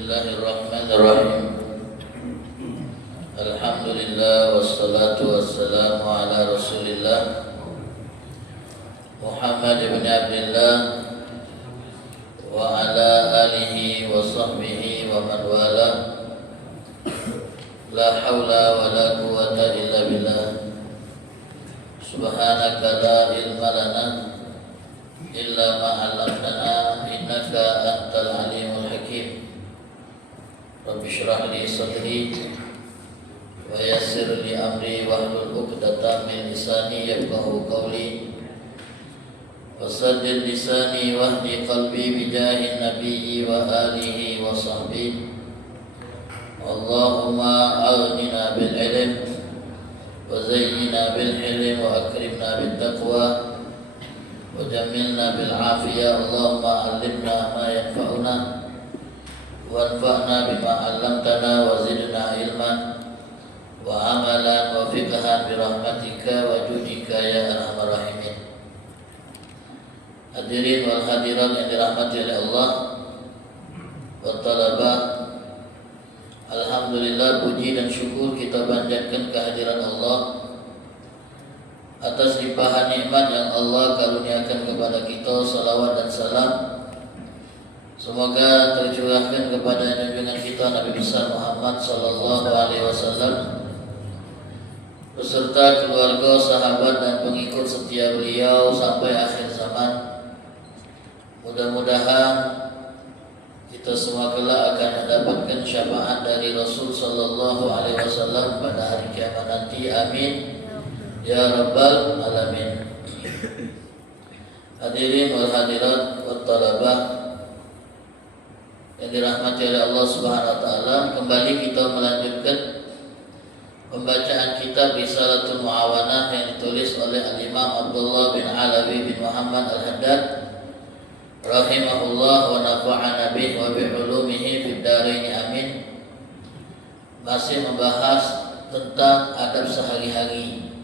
Bismillahirrahmanirrahim. Alhamdulillah wassalatu wassalamu ala Rasulillah Muhammad ibn Abdullah wa ala alihi wa sahbihi wa man wala. La hawla wa la quwwata illa billah. Subhanaka la ilma lana illa ma 'allamtana innaka antal alimul hakim. Rabbi shrah li sadri wa yassir li amri wahlul 'uqdatam min lisani yafqahu qawli wasaddid lisani wahdi qalbi bijahin nabiyyi wa alihi wa sahbihi. Allahumma aghnina bil ilm wa zayyina bil hilm wa akrimna bit taqwa wa jammilna bil afiyah. Allahumma 'allimna ma yanfa'una wanfa'na bima 'allamtana wa zidna ilman wa amalan wa fiqhan bi rahmatika wa judika ya arhamar rahimin. Hadirin wal hadirat yang dirahmati oleh Allah wa talaba, alhamdulillah, puji dan syukur kita panjatkan kehadiran Allah atas limpahan nikmat yang Allah karuniakan kepada kita. Salawat dan salam semoga tercurahkan kepada junjungan kita Nabi besar Muhammad sallallahu alaihi wasallam beserta keluarga, sahabat dan pengikut setia beliau sampai akhir zaman. Mudah-mudahan kita semua kelak akan mendapatkan syafaat dari Rasul sallallahu alaihi wasallam pada hari kiamat nanti. Amin ya rabbal alamin. Hadirin wal hadirat wat talabah yang dirahmati oleh Allah Subhanahu wa taala, kembali kita melanjutkan pembacaan kitab Risalatul Muawanah yang ditulis oleh Al-Imam Abdullah bin Alawi bin Muhammad Al-Haddad rahimahullah wa nafa'ana bih wa bi ulumihi fid dharain amin. Masih membahas tentang adab sehari-hari,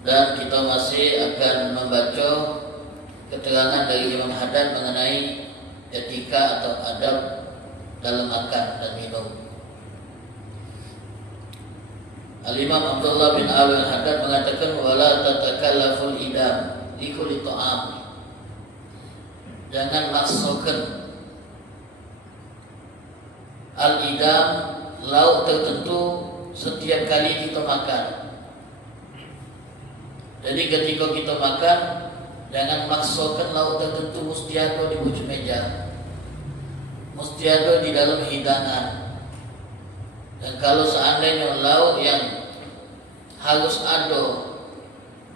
dan kita masih akan membaca keterangan dari Imam Haddad mengenai etika atau adab dalam makan dan minum. Al-Imam Abdullah bin Alawi Al-Haddad mengatakan wala tatakallaful idam li kulli ta'am. Jangan masukkan al-idam, lauk tertentu setiap kali kita makan. Jadi ketika kita makan, jangan masukkan lauk tertentu mesti ada di ujung meja, mesti ada di dalam hidangan. Dan kalau seandainya lauk yang harus ada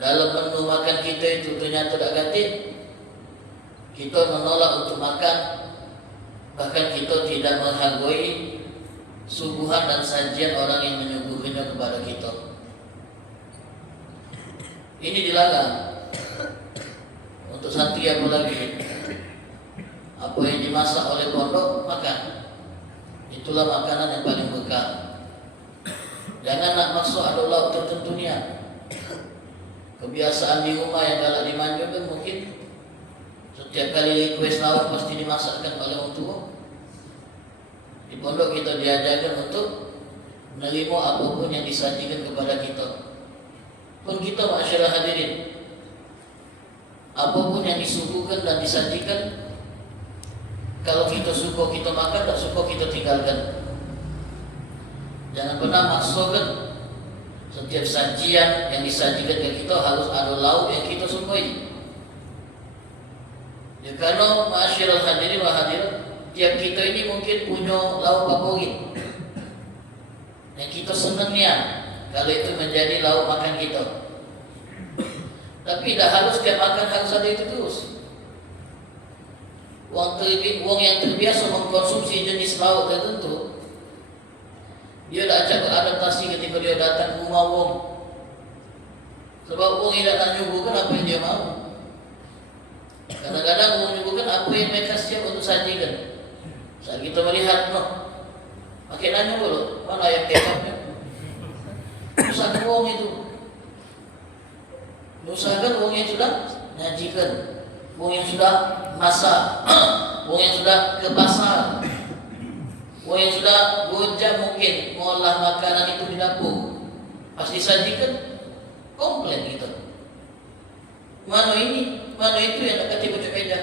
dalam menu makan kita itu ternyata tak ganti, kita menolak untuk makan, bahkan kita tidak menghargai suguhan dan sajian orang yang menyuguhkannya kepada kita. Ini dilarang. Untuk santri apa lagi? Apa yang dimasak oleh pondok makan, itulah makanan yang paling berkah. Jangan nak masuk ada lauk tertentunya. Kebiasaan di rumah yang galak dimanjur kan mungkin setiap kali request lauk pasti dimasakkan oleh orang tua. Di pondok kita diajarkan untuk menerima apapun yang disajikan kepada kita. Pun kita masyarakat hadirin, apapun yang disuguhkan dan disajikan, kalau kita suka kita makan, tak suka kita tinggalkan. Jangan pernah maksudkan setiap sajian yang disajikan ke kita harus ada lauk yang kita sukai. Ya, karena masyarakat hadirin wa hadirat, tiap kita ini mungkin punya lauk favorit yang kita senangnya kalau itu menjadi lauk makan kita. Tapi dah harus tiap makan harus ada itu terus. Wong yang terbiasa mengkonsumsi jenis lauk tertentu, dia dah acak beradaptasi ketika dia datang ke rumah wong. Sebab wong yang datang nyuguhkan apa yang dia mahu. Kadang-kadang wong nyuguhkan apa yang mereka siap untuk sajikan. Saat kita melihat, makin nanya dulu, mana ayam kebabnya? Usahakan wong itu. Usahakan wong yang sudah nyajikan, wong yang sudah masak, wong yang sudah ke pasar, Wah, yang sudah 2 jam mungkin mengolah makanan itu di dapur, pas disajikan komplain gitu. Mana ini, mana itu yang tak kati bocok meja.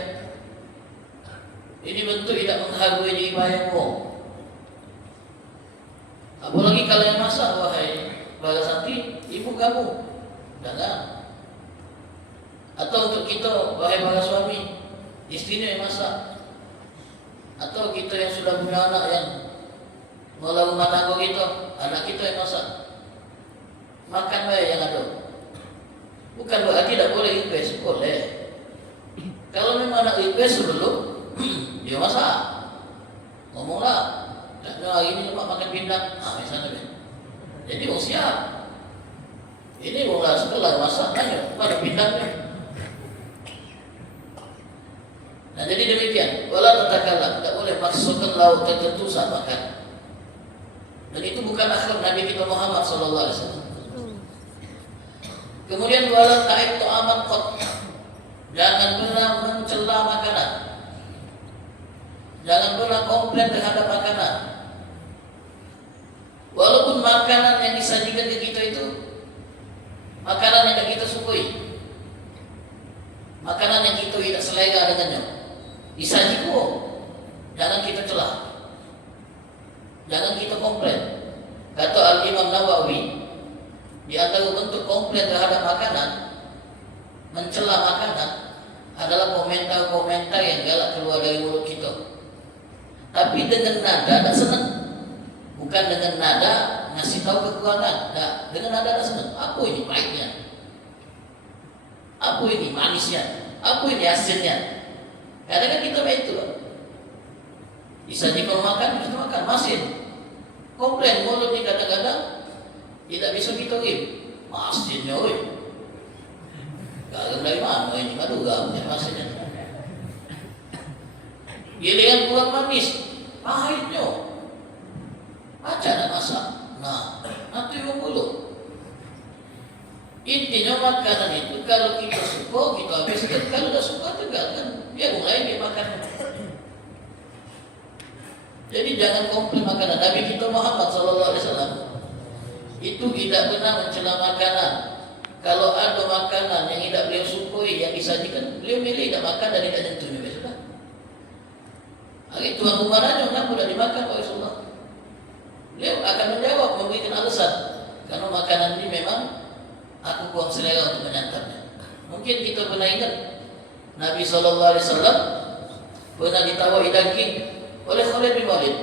Ini bentuk tidak menghargai diri bayangmu. Apalagi kalau yang masak, wahai Bala Santi, ibu kamu, jangan. Atau untuk kita, wahai para suami, istrinya yang masak. Atau kita yang sudah punya anak yang mengelola rumah tangga kita, anak kita yang masak. Makan baik yang ada. Bukan berarti tidak boleh request, boleh. Kalau memang nak request sebelum dia masak, ngomonglah. Jangan hari ini cuma makan pindang, misalnya. Jadi mau siap. Ini mulai setelah masak, tanya pada pindangnya. Nah, jadi demikian. Wala tatakallam, tidak boleh masukkan lauk tertentu saat makan. Dan itu bukan akhlak Nabi kita Muhammad sallallahu alaihi wasallam. Kemudian wala ta'ib ta'aman qat. Jangan pernah mencela makanan. Jangan pernah komplain terhadap makanan. Walaupun makanan yang disajikan ke kita itu makanan yang kita sukai, makanan yang kita tidak selera dengannya, disajikan, jangan kita celah, jangan kita komplain. Kata Al-Imam Nawawi, di antara bentuk komplain terhadap makanan, mencela makanan adalah komentar-komentar yang galak keluar dari mulut kita, tapi dengan nada tak senang, bukan dengan nada ngasih tahu kekurangan, nah, dengan nada tak senang. Apa ini baiknya? Apa ini manisnya? Apa ini asinnya? Kadang-kadang kita begitu. Disajikan makan, kita makan masin. Komplain mulut ni kadang-kadang tidak bisa kita give. Masinnya, oi. Garam dari mana ini? Aduh, garamnya masinnya. Giliran kurang manis, pahitnya. Baca nak masak. Nah, nanti orang mulut. Intinya makanan itu kalau kita suka kita habiskan, kalau tidak suka tinggalkan. Dia mulai dia makan. Jadi jangan komplain makanan. Nabi kita Muhammad sallallahu alaihi wasallam itu tidak pernah mencela makanan. Kalau ada makanan yang tidak beliau sukai yang disajikan, beliau milih tidak makan dan tidak nyentuhnya. Sudah. Hari tuan rumah aja kenapa tidak dimakan oleh Rasulullah? Beliau akan menjawab, memberikan alasan. Karena makanan ini memang aku kurang selera untuk menyantapnya. Mungkin kita pernah ingat Nabi SAW pernah ditawari daging oleh Khalid bin Walid.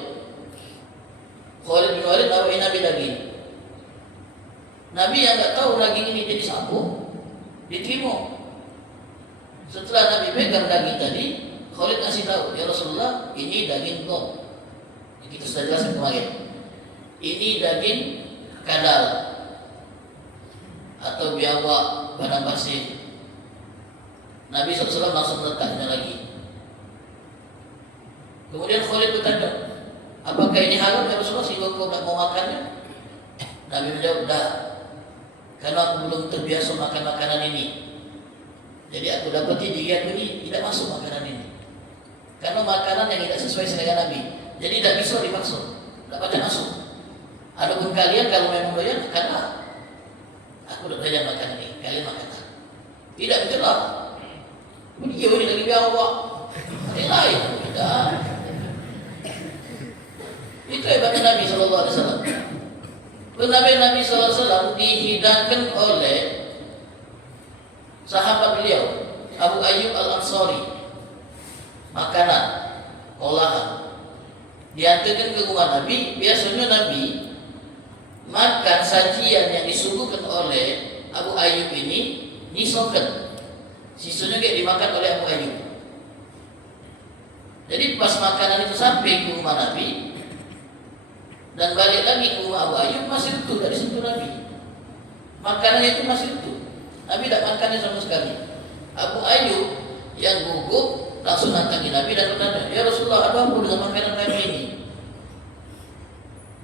Khalid bin Walid nawari Nabi daging. Nabi yang tak tahu daging ini jadi sapu, diterima. Setelah Nabi pegang daging tadi, Khalid kasih tahu, ya Rasulullah, ini daging dom. Kita sudah jelaskan kemarin. Ini daging kadal atau biawak padang pasir. Nabi SAW langsung meletaknya lagi. Kemudian Khalid bertanya, apakah ini haram ya Rasulullah sehingga kau tak mau makannya? Nabi menjawab, dah, karena aku belum terbiasa makan makanan ini. Jadi aku dapati diri aku ini tidak masuk makanan ini. Karena makanan yang tidak sesuai selera Nabi. Jadi tidak bisa dipaksa, tidak baca masuk. Adapun kalian kalau memang doyan, makanlah. Aku tidak doyan makan ini, kalian makanlah. Tidak mencela. Dia ini lagi biawak. Ada lain, tidak. Itu hebatnya Nabi SAW. Nabi SAW dihidangkan oleh sahabat beliau Abu Ayyub Al-Ansari makanan olahan diantarkan ke rumah Nabi. Biasanya Nabi makan sajian yang disuguhkan oleh Abu Ayyub ini nisokan, sisanya kayak dimakan oleh Abu Ayyub. Jadi pas makanan itu sampai ke rumah Nabi dan balik lagi ke rumah Abu Ayyub, masih utuh dari situ Nabi. Makanannya itu masih utuh. Nabi tidak makannya sama sekali. Abu Ayyub yang gugup langsung datangi Nabi dan bertanya, ya Rasulullah, ada apa dengan makanan kami ini?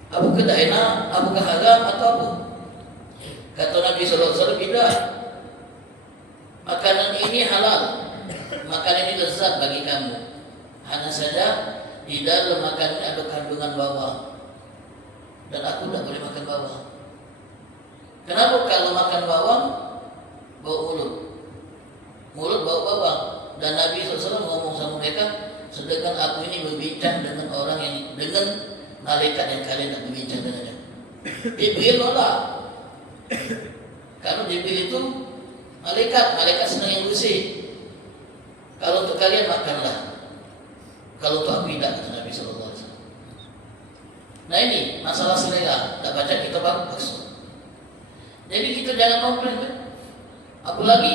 Apakah tidak enak? Apakah haram atau apa? Kata Nabi SAW, tidak. Makanan ini halal. Makanan ini lezat bagi kamu. Hanya saja di dalam makan ada kandungan bawang, dan aku tidak boleh makan bawang. Kenapa? Kalau makan bawang bau mulut, mulut bau bawang. Dan Nabi SAW ngomong sama mereka, sedangkan aku ini berbincang dengan orang yang, dengan malaikat yang kalian nak berbincang dengannya. Jibril nolak. Karena Jibril itu malaikat senang yang bersih. Kalau untuk kalian makanlah, kalau untuk aku tidak, kata Nabi SAW. Nah ini masalah selera, tak baca kita bagus. Jadi kita jangan komplain kan? Apalagi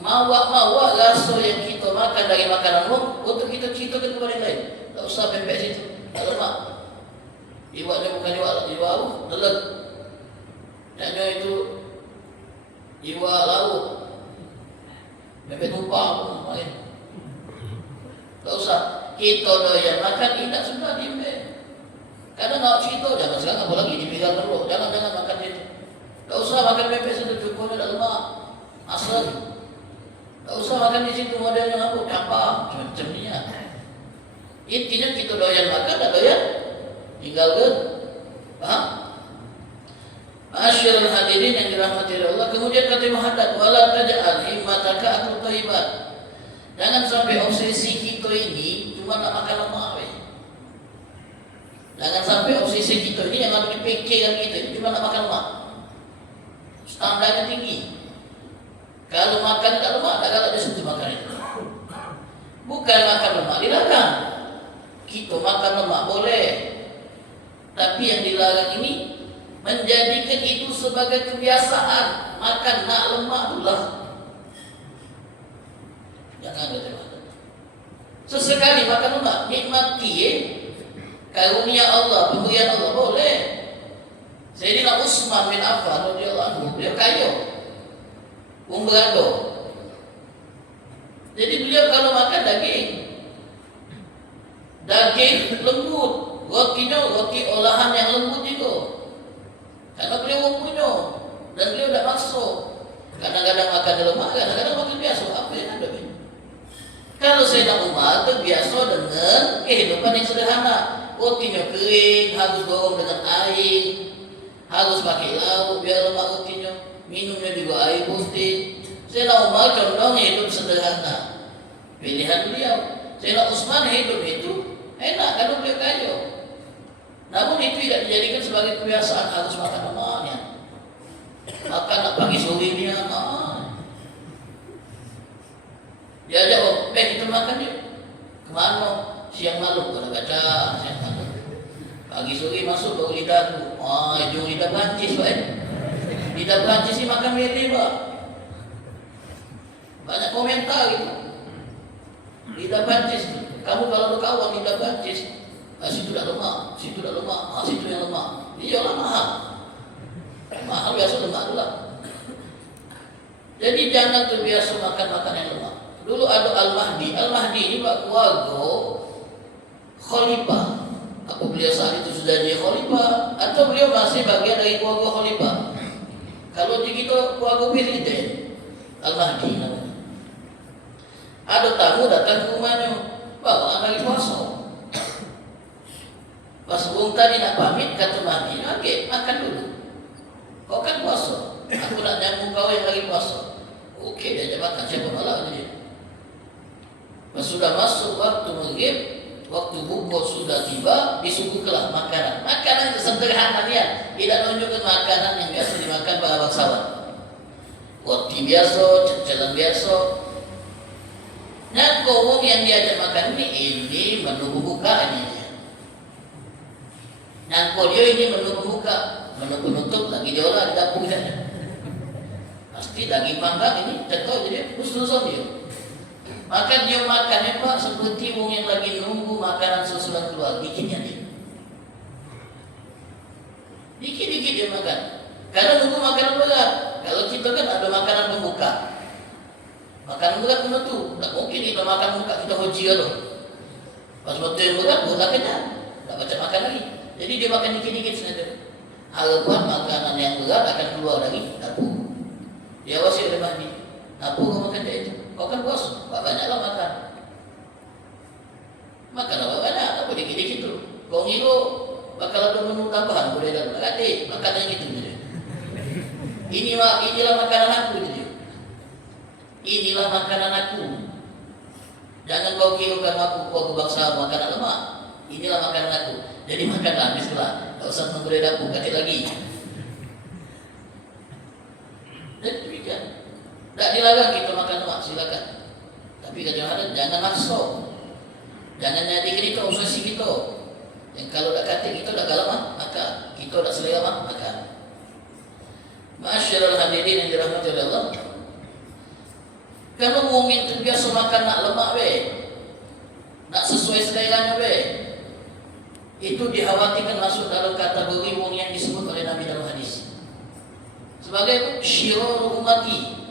mawa rasa yang kita makan dari makanan untuk kita ceritakan kepada yang lain. Tak usah pepek situ, tak lemak. Iwaknya bukan iwak telet. Jangan itu iwak laut, pepek tumpah pun main. Tak usah. Kita doyan makan tidak sudah diambil. Karena nak cerita jangan sekarang apalagi dipegang terus. Jangan makan itu. Tak usah makan pepek situ, cukupnya tak lemak. Asal. Tak usah makan di situ modelnya apa, campak, macam ni ya. Intinya kita doyan makan, tak doyan tinggalkan. Faham? Ma'asyiral hadirin yang dirahmati Allah. Kemudian kata Muhammad, wala taj'al himmataka aku thayyibat. Jangan sampai obsesi kita ini cuma nak makan lemak. Jangan sampai obsesi kita ini yang harus dipikirkan kita ini cuma nak makan lemak. Standarnya tinggi. Kalau makan tak lemak, tak galak dia sebut makan itu. Bukan makan lemak dilarang. Kita makan lemak boleh. Tapi yang dilarang ini menjadikan itu sebagai kebiasaan. Makan nak lemak itulah. Jangan kata. Sesekali makan lemak, nikmati karunia Allah, pemberian Allah boleh. Sayyidina Utsman bin Affan radhiyallahu anhu, dia kaya. Berado. Jadi beliau kalau makan daging lembut, roti olahan yang lembut itu. Karena beliau punya dan beliau tidak masuk. Kadang-kadang makan lemak, kadang-kadang makan biasa. Apa yang ada? Kalau Sayyidina Umar terbiasa dengan kehidupan yang sederhana. Rotinya kering, harus goreng dengan air, harus pakai lauk biar lemak rotinya. Minumnya juga air putih. Sayyidina Umar condong hidup sederhana. Pilihan beliau. Sayyidina Utsman hidup itu enak kalau beliau kaya. Namun itu tidak dijadikan sebagai kebiasaan harus makan lemaknya. Makan nak pagi sore dia diajak kita makan dia. Kemana? Siang malam kalau baca siang malam. Pagi sore masuk baru lidahku. Hujung lidah Perancis lidah Perancis ni makan lele pak. Banyak komentar itu. Lidah Perancis. Kamu kalau kawan lidah Perancis, situ tak lemak, situ yang lemak. Iyalah mahal. Mahal biasa lemak tu lah. Jadi jangan terbiasa makan makan yang lemak. Dulu ada Al-Mahdi. Al-Mahdi ini pak keluarga khalifah. Apa beliau saat itu sudah jadi khalifah atau beliau masih bagian dari keluarga khalifah? Kalau di kita keluarga presiden Al-Mahdi namanya. Ada tamu datang ke rumahnya, bawa lagi puasa. Pas bung tadi nak pamit kata Mahdi, okey makan dulu. Kau kan puasa, aku nak nyambung kau yang lagi puasa. Okey dia ajak makan, siapa nolak dia. Pas sudah masuk waktu maghrib, waktu buka sudah tiba, disuguhkanlah makanan. Makanan itu sederhana dia, tidak menunjukkan makanan yang biasa dimakan para bangsawan. Roti biasa, cecelan biasa. Nah, kau yang diajak makan ini menu pembuka ini. Nyangkut dia ini menu pembuka, menu penutup lagi dia olah di dapur saja. Pasti daging panggang ini cekok jadi khusus dia. Maka dia makannya pak seperti wong yang lagi nunggu makanan sesuatu keluar, dikitnya dia. Dikit-dikit dia makan. Karena nunggu makanan berat. Kalau kita kan ada makanan pembuka. Makanan berat penutup. Tak mungkin kita makan pembuka kita hoji kalau. Pas waktu yang berat, berat kenyang. Tak baca makan lagi. Jadi dia makan dikit-dikit saja. Harapan makanan yang berat akan keluar dari dapur. Diawasi oleh Mahdi. Dapur kau makan dia itu. Kau kan puas, banyaklah makan. Makanlah banyak, tak Apa dikit-dikit tu? Kau ngilu bakal ada menu tambahan boleh dah. Berarti makanan gitu je. Inilah makanan aku je. Inilah makanan aku. Jangan kau kilukan aku bangsa makanan lemak. Inilah makanan aku. Jadi makan habislah. Tak usah memberi aku kata lagi. Dan demikian. Tak dilarang kita makan lemak, silakan. Tapi kadang-kadang jangan maksa. Jangan jadikan itu obsesi kita. Yang kalau tak kata kita tak galak maka kita tak selera maka. Masyarul hadirin yang dirahmati oleh Allah. Kalau orang yang terbiasa makan nak lemak nak sesuai seleranya itu dikhawatirkan masuk dalam kategori orang yang disebut oleh Nabi dalam hadis sebagai syirarul ummati,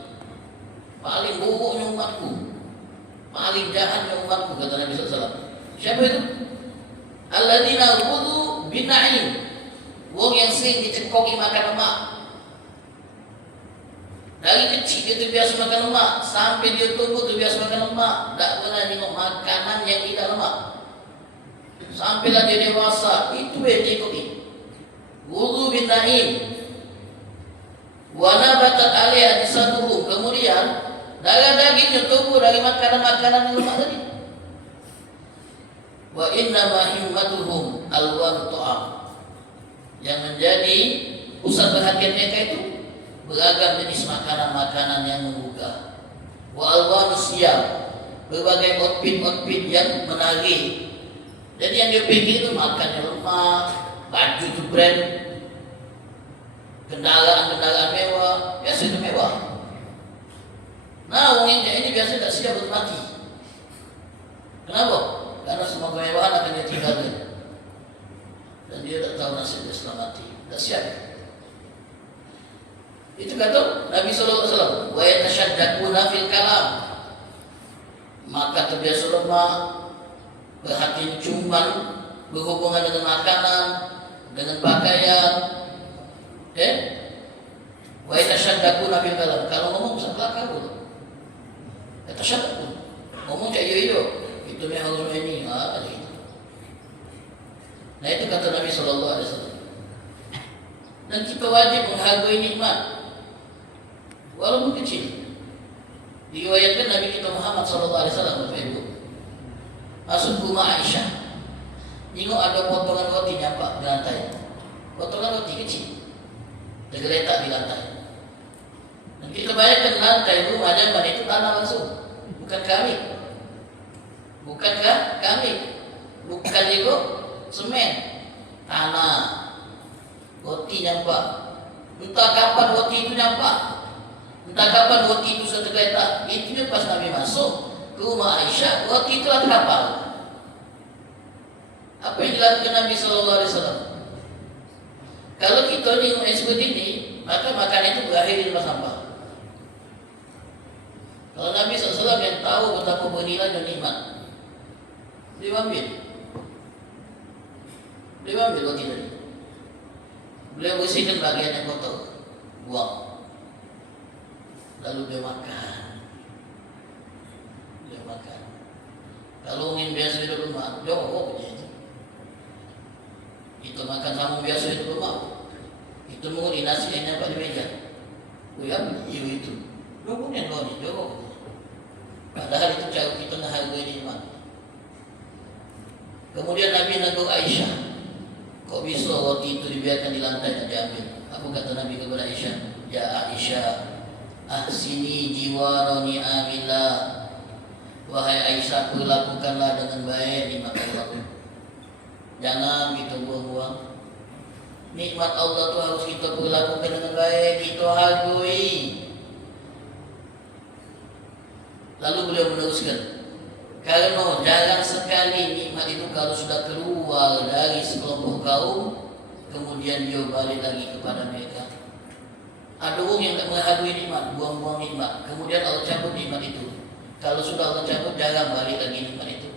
paling buruknya umatku, paling jahatnya umatku, kata Nabi SAW. Siapa itu? Alladzina ghudhu bin na'im, orang yang sering dicekoki makan lemak. Dari kecil dia terbiasa makan lemak, sampai dia tumbuh terbiasa makan lemak, tak pernah tengok makanan yang tidak lemak. Sampailah dia dewasa, itu yang dia ikuti. Ghudhu bin na'im, wa nabatat alaihi ajsaduhum, kemudian darah dagingnya tumbuh dari makanan-makanan yang lemak tadi. Wa inna ma himmatuhum alwan ta'am, yang menjadi pusat perhatian mereka itu beragam jenis makanan-makanan yang menggugah. Wa alwan siyam, berbagai outfit yang menarik. Jadi yang dia pikir itu makannya lemak, baju itu brand, kendaraan mewah, biasa itu mewah. Nah, orang yang ini biasa tak siap untuk mati. Kenapa? Karena semua kemewahan akan dia tinggalkan. Dan dia tak tahu nasibnya setelah mati. Tak siap. Itu kata Nabi SAW. Wa yatashaddaquna fil kalam. Maka terbiasa lemah, perhatian cuman berhubungan dengan makanan, dengan pakaian. Wa yatashaddaquna fil kalam. Kalau ngomong sebelah kabur. Yatashaddaqun. Ngomong cak yo. Itu yang harus ini. Ada itu. Nah itu kata Nabi SAW. Dan kita wajib menghargai nikmat, walaupun kecil. Diriwayatkan Nabi kita Muhammad SAW, Bapak Ibu, masuk rumah Aisyah, tengok ada potongan roti nyampak di lantai. Potongan roti kecil tergeletak di lantai. Dan kita bayangkan lantai rumah jamban itu tanah langsung, bukan kami. Bukankah kami? Bukan itu semen, tanah. Roti nyampak. Entah kapan roti itu nyampak, entah kapan roti itu sudah tergeletak. Itu pas Nabi masuk ke rumah Aisyah, roti itu ada kapal. Apa yang dilakukan Nabi SAW? Kalau kita ni seperti ini, maka makanan itu berakhir di tempat sampah. Kalau Nabi SAW yang tahu betapa bernilai dan nikmat, dia ambil roti tadi. Beliau bersihkan bagian yang kotor, buang. Lalu dia makan. Kalau ingin biasa hidup rumah, jauh je itu. Itu makan sama biasa hidup rumah. Itu menguli nasi yang nampak di meja. Ambil itu. Kemudian jauh. Padahal itu cara kita menghargai nikmat. Kemudian Nabi negur Aisyah, kok bisa roti itu dibiarkan di lantai tak diambil? Apa kata Nabi kepada Aisyah? Ya Aisyah, ahsini jiwarani amillah. Wahai Aisyah, perlakukanlah dengan baik nikmat Allah. Jangan kita buang-buang. Nikmat Allah itu harus kita perlakukan dengan baik, kita hargai. Lalu beliau meneruskan, karena jarang sekali nikmat itu kalau sudah keluar dari sekelompok kaum, kemudian dia balik lagi kepada mereka. Ada orang yang tak menghargai nikmat, buang-buang nikmat, kemudian Allah cabut nikmat itu. Kalau sudah Allah cabut, jarang balik lagi nikmat itu.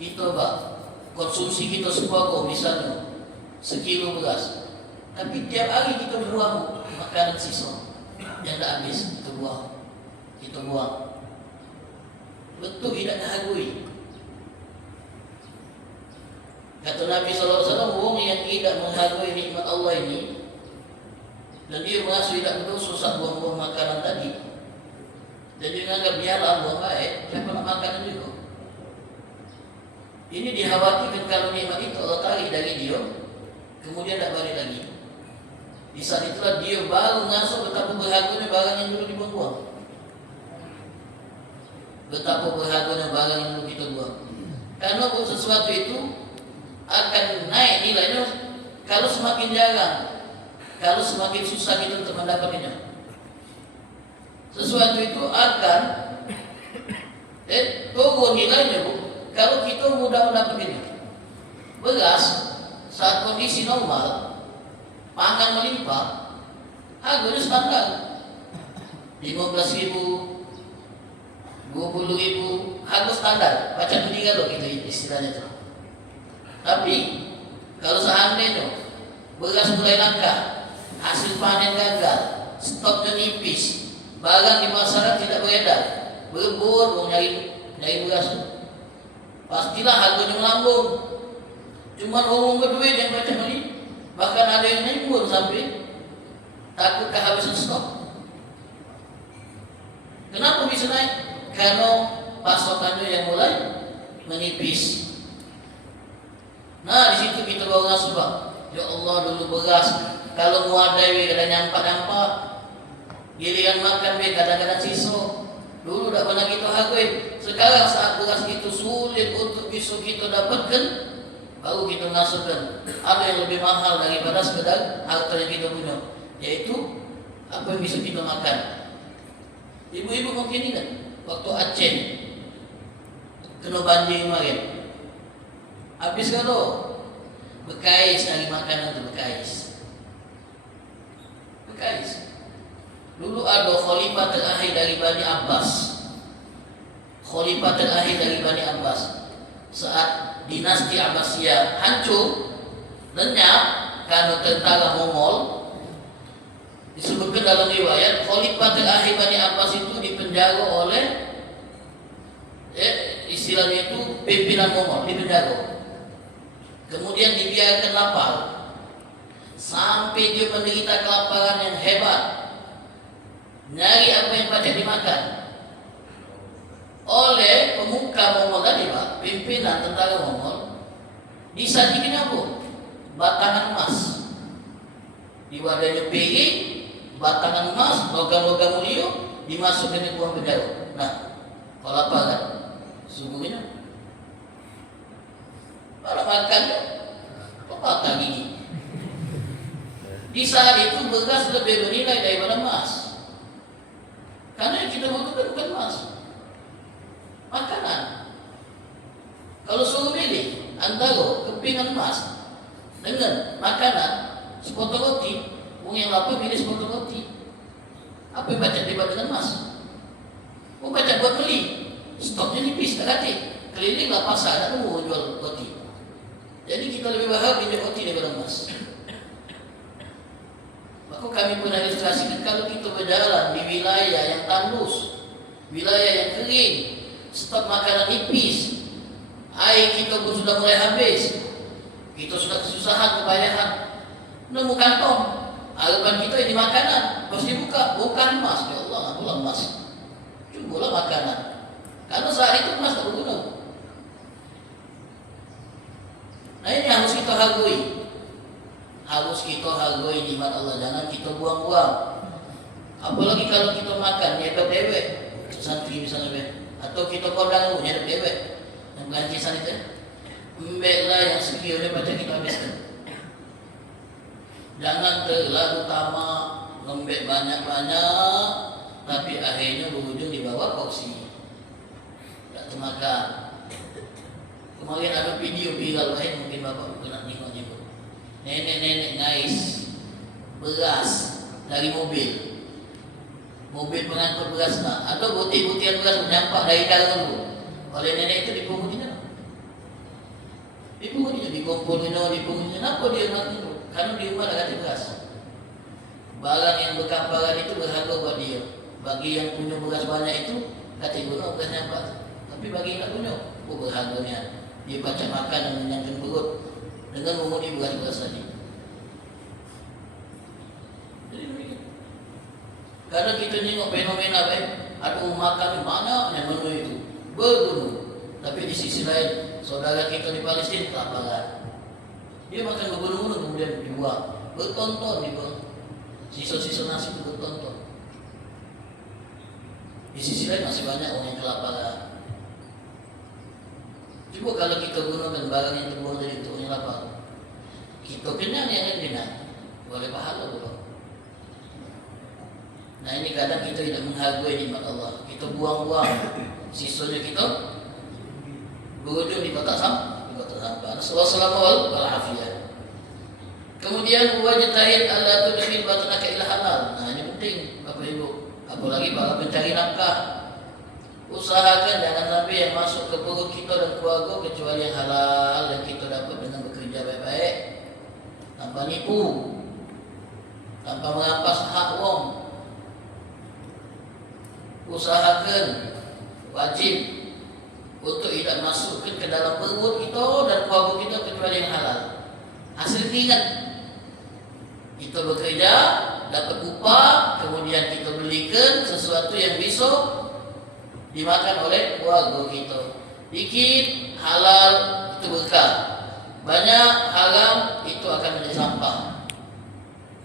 Kita konsumsi kita sebuah misalnya sekilo beras, tapi tiap hari kita buang makanan sisa yang tak habis, kita buang. Betul tidak menghargai. Kata Nabi SAW, orang yang tidak menghargai nikmat Allah ini dan dia merasa tidak berdosa saat buang-buang makanan tadi, dan dia menganggap biarlah buang baik, siapa nak makan juga. Ini dikhawatirkan kalau nikmat itu Allah tarik dari dia, kemudian tak balik lagi. Di saat itulah dia baru ngasuh betapa berharganya barang yang dulu dibuang-buang. Betapa berharganya barang yang dulu kita buang. Karena sesuatu itu akan naik nilainya kalau semakin jarang, kalau semakin susah kita untuk mendapatkannya. Sesuatu itu akan turun nilainya, Bu, kalau kita mudah mendapatkannya. Beras saat kondisi normal, pangan melimpah, harganya standar 15.000, 20.000, harga standar, baca meninggal loh kita istilahnya itu. Tapi kalau seandainya beras mulai langka, hasil panen gagal, stoknya nipis, barang di masyarakat tidak beredar, berebut nyari beras, pastilah harganya melambung. Cuma orang berduit yang baca beli, bahkan ada yang nimbun sampai takut kehabisan stok. Kenapa bisa naik? Karena pasokannya yang mulai menipis. Nah, di situ kita baru ngasuh, Pak. Ya Allah, dulu beras kalau muadai kadang nyampak-nyampak, giliran makan kadang-kadang sisa. Dulu tak pernah kita hargai. Sekarang saat beras itu sulit untuk bisa kita dapatkan, baru kita ngasuhkan. Ada yang lebih mahal daripada sekedar harta yang kita punya, yaitu apa yang bisa kita makan. Ibu-ibu mungkin ingat waktu Aceh kena banjir kemarin, habis kalau bekais dari makanan itu bekais. Dulu ada khalifah terakhir dari Bani Abbas. Khalifah terakhir dari Bani Abbas saat dinasti Abbasiyah hancur, lenyap karena tentara Mongol. Disebutkan dalam riwayat khalifah terakhir Bani Abbas itu dipenjara oleh istilahnya itu pimpinan Mongol, dipenjara. Kemudian dibiarkan lapar sampai dia menderita kelaparan yang hebat, nyari apa yang patut dimakan. Oleh pemuka Mongol tadi, Pak, pimpinan tentara Mongol, disajikan apa? Batangan emas. Di wadahnya piring, batangan emas, logam-logam mulia, dimasukkan ke ruang penjara. Nah, kalau apa kan? Sungguhnya kalau makan, kok patah gigi. Di saat itu beras lebih bernilai daripada emas. Karena yang kita butuhkan bukan emas, makanan. Kalau suruh pilih antara kepingan emas dengan makanan, sepotong roti, yang lapar pilih sepotong roti. Apa yang baca debat dengan emas? Mau baca buat beli, stoknya nipis, tak kati. Kelilinglah pasar, tak mau jual roti. Jadi kita lebih bahagia minyak roti daripada emas. Maka kami pernah ilustrasikan kalau kita berjalan di wilayah yang tandus, wilayah yang kering, stok makanan nipis, air kita pun sudah mulai habis, kita sudah kesusahan, kebayaran, nemu kantong, harapan kita ini makanan, pasti buka, bukan emas. Ya Allah, akulah emas, cubalah makanan. Karena saat itu emas tak berguna. Nah, ini harus kita hargai. Harus kita hargai nikmat Allah, jangan kita buang-buang. Apalagi kalau kita makan nyedot dewek, santri misalnya, atau kita kodang nyedot dewek, yang belanjisan itu, embeklah yang sekiranya baca kita habiskan. Jangan terlalu tamak, ngembek banyak-banyak, tapi akhirnya berujung di bawah kursi, tak termakan. Kemarin ada video viral, mungkin bapak pernah tengok juga. Nenek-nenek ngais beras dari mobil pengangkut beras. Nah, ada butir-butiran beras menyampak dari karung dulu. Oleh nenek itu dipungutinya, dikumpulnya. Kenapa dia nak itu? Karena di rumah ada beras. Barang yang berkamparan itu berharga buat dia. Bagi yang punya beras banyak itu kata guna beras nyampak. Tapi bagi yang tak punya, berharganya. Dia baca makan dan mengenyangkan perut. dengan memenuhi beras-beras tadi. Jadi begitu. Kadang kita tengok fenomena ada makan banyaknya menu itu bergunung, tapi di sisi lain saudara kita di Palestin kelaparan. Dia makan bergunung-gunung kemudian dibuang, bertonton di bawah. Sisa-sisa nasi itu bertonton. Di sisi lain masih banyak orang yang kelaparan. Coba kalau kita gunakan barang yang terbuang dari untuk orang lapar, kita kenyang yang kenyang, boleh pahala belum? Nah ini kadang kita tidak menghargai nikmat Allah. Kita buang-buang, sisanya kita berujung di kotak sampah. Wassalamualaikum warahmatullahi wabarakatuh. Kemudian wajtahid alla tudkhil batanaka ila halal. Nah ini penting Bapak Ibu, apalagi para pencari nafkah. Usahakan jangan sampai yang masuk ke perut kita dan keluarga kecuali yang halal yang kita dapat dengan bekerja baik-baik, tanpa nipu, tanpa merampas hak wong. Usahakan wajib untuk tidak masukkan ke dalam perut kita dan keluarga kita kecuali yang halal. Hasil ingat, kita bekerja, dapat upah, kemudian kita belikan sesuatu yang bisa dimakan oleh keluarga kita. Dikit halal itu berkah, banyak haram itu akan menjadi sampah,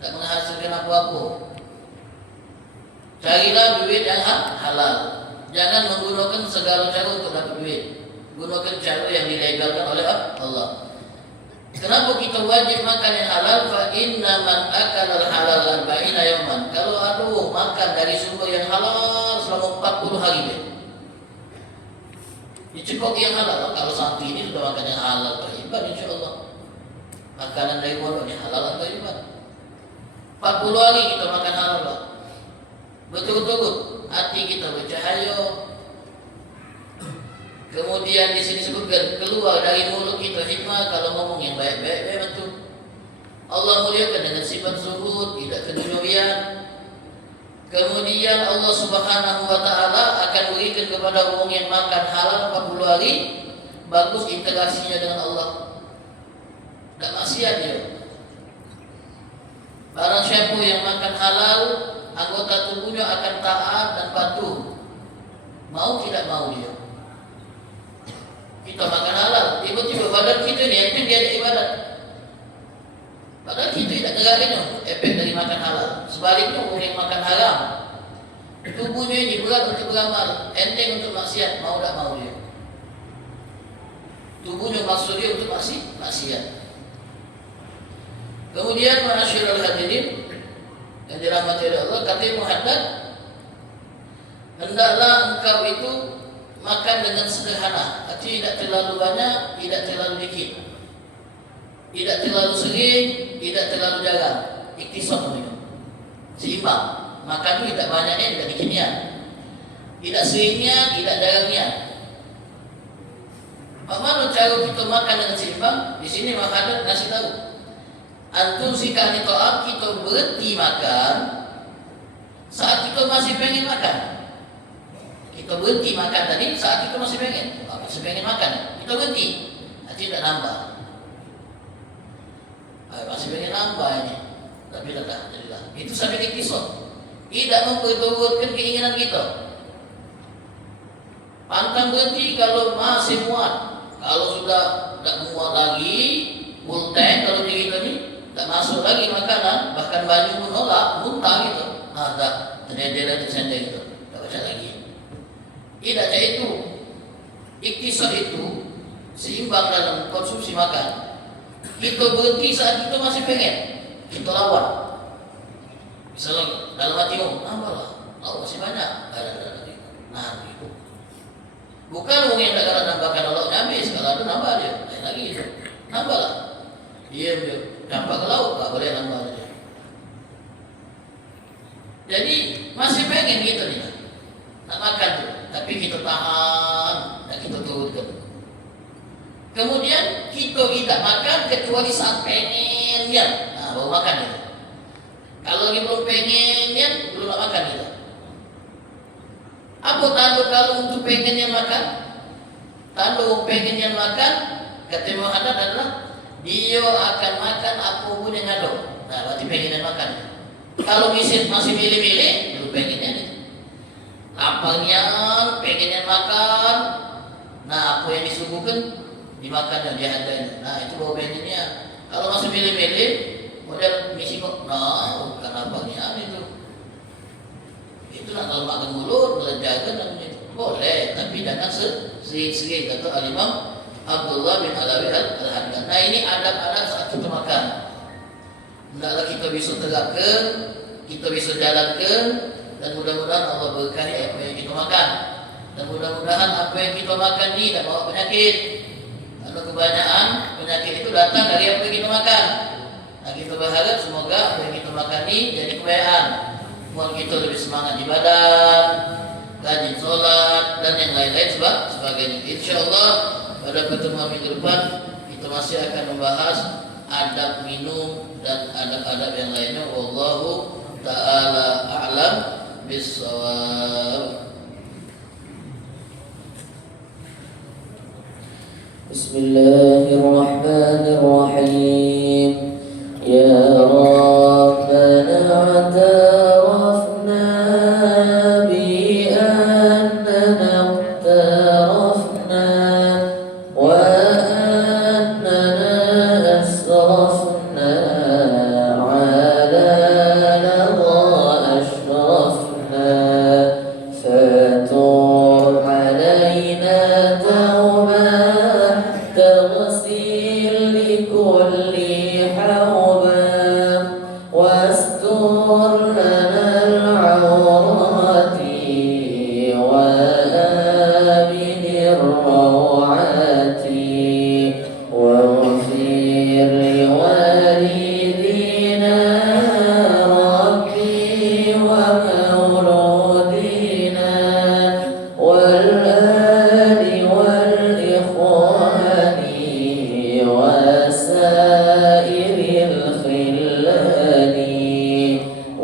tak menghasilkan apa-apa. Carilah duit yang halal. Jangan menggunakan segala cara untuk dapat duit. Gunakan cara yang dilegalkan oleh Allah. Kenapa kita wajib makan yang halal? Fa inna man akala al-halal arba'ina yawman. Kalau ada makan dari sumber yang halal selama 40 hari dia. Dicukup yang halal. Kalau satu ini sudah makan yang halal, thayyiban insyaallah. Makanan dari pondok yang halal thayyiban. 40 hari kita makan halal, Pak. Betul-betul hati kita bercahaya. Kemudian di sini sebutkan keluar dari mulut kita hikmah kalau ngomong yang baik-baik betul. Allah muliakan dengan sifat zuhud, tidak keduniaan. Kemudian Allah Subhanahu wa taala akan berikan kepada orang yang makan halal 40 hari bagus interaksinya dengan Allah. Tak maksiat dia. Barang siapa yang makan halal, anggota tubuhnya akan taat dan patuh. Mau tidak mau dia. Kita makan halal, tiba-tiba badan kita ni enteng dia ada ibadat. Padahal kita tidak negarakan efek dari makan halal. Sebaliknya orang yang makan haram, tubuhnya ini berat untuk beramal, enteng untuk maksiat, mau tak mau dia. Tubuhnya maksud dia untuk maksiat. Kemudian ma'asyiral hadirin yang dirahmati oleh Allah, kata Muhammad, hendaklah engkau itu makan dengan sederhana, artinya tidak terlalu banyak, tidak terlalu dikit, tidak terlalu sering, tidak terlalu jarang. Iktisad namanya, seimbang. Makan itu tidak banyaknya, tidak dikitnya, tidak seringnya, tidak jarangnya. Bagaimana cara kita makan dengan seimbang? Di sini Muhammad ngasih tahu, antum sikani ta'am, kita berhenti makan saat kita masih pengen makan. Kita berhenti makan tadi saat kita masih pengen makan, kita berhenti, tidak nambah. Masih pengen nambah ini, tapi tak jadilah. Itu sampai iktisad, tidak memperturutkan keinginan kita. Pantang berhenti kalau masih muat. Kalau sudah tak muat lagi, full tank kalau diri kita ni tak masuk lagi makanan, bahkan baju menolak, muntah gitu. Tak, terjadi tersendiri gitu, tak baca lagi. Tidak macam itu. Iktisad itu seimbang dalam konsumsi makan. Kita berhenti saat kita masih pengen, kita lawan. Misalnya dalam hati nambahlah, masih banyak, nah gitu. Bukan orang yang tak kalah nambahkan Allah habis, kalau ada nambah dia, lain lagi gitu. Nambahlah, dia dampak ke laut, tak boleh nambah dia. Jadi masih pengen kita nih, nak makan tu, tapi kita tahan dan kita turutkan. Kemudian kita tidak makan kecuali saat pengen ya, baru makan kita. Kalau lagi belum pengen ya, belum nak makan kita. Apa tanda kalau untuk pengennya makan? Tanda pengennya makan, kata Muhammad adalah dia akan makan apapun yang ada. Nah, berarti pengen makan. Kalau masih milih-milih, belum pengennya nih. Lapangnya pengennya makan. Nah, apa yang disuguhkan dimakan dan diadanya. Nah, itu bawa pengennya. Kalau masih milih-milih, model misi kok, nah, bukan lapangnya itu. Itulah kalau makan mulut, melejakan dan itu boleh, tapi jangan sering kata Al-Imam Abdullah bin Alawi Al-Haddad. Nah, ini adab-adab saat kita makan. Hendaklah kita bisa tegakkan, kita bisa jalankan, dan mudah-mudahan Allah berkahi apa yang kita makan. Dan mudah-mudahan apa yang kita makan ini tidak bawa penyakit. Karena kebanyakan penyakit itu datang dari apa yang kita makan. Nah, kita berharap semoga apa yang kita makan ini jadi kebaikan. Mohon kita lebih semangat ibadah, rajin sholat, dan yang lain-lain sebagainya. InsyaAllah pada pertemuan minggu depan kita masih akan membahas adab minum dan adab-adab yang lainnya. Wallahu ta'ala a'lam bis-shawab. Bismillahirrahmanirrahim. Ya Rabbana atarafna bi annana iqtarafna wa annana asrafna ala lagha ashrafna fatub alaina tawbah taghsil likulli hawbah واستر لنا العورات وآمن الروعات واغفر لوالدينا ربي ومولودينا والآل والإخوان وسائر الخلان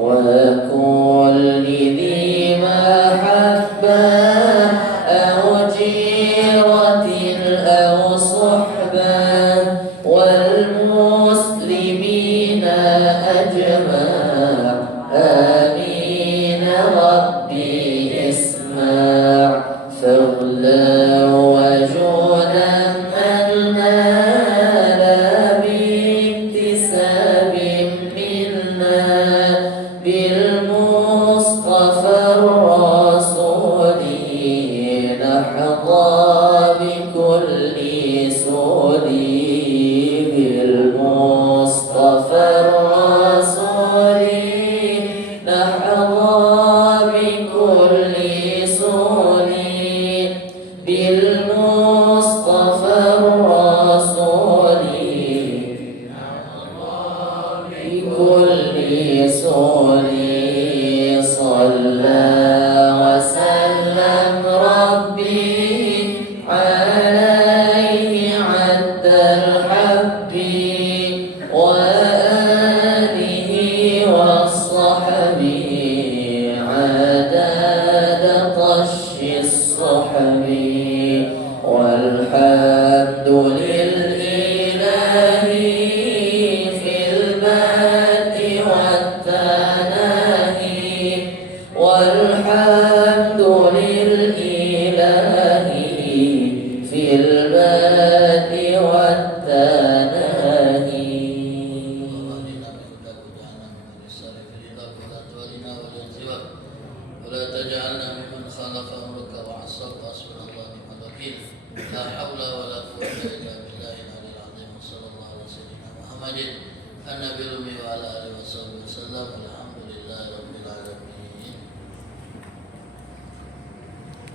وكل ذي محبة أو جيرة أو صحبة والمسلمين أجمع آمين ربي اسمع فضلا وجودا أننا باكتساب منا بالمصطفى الرسول نحظى بكل سود بالمصطفى الرسول نحظى بكل سود بالمصطفى الرسول بكل سوري صلى وسلم ربي عليه عد الحب وآله والصحب عدد طش الصحب والحمد لله في البدء والتناهي والحمد لله في البدء والتناهي. ولا تجعلنا ممن خالف أمرك وعصاك وحسبنا الله ونعم الوكيل. لا حول ولا قوة إلا بالله العلي العظيم. وصلى الله على سيدنا محمد النبي الأمي وعلى آله وصحبه وسلم. الحمد لله رب العالمين.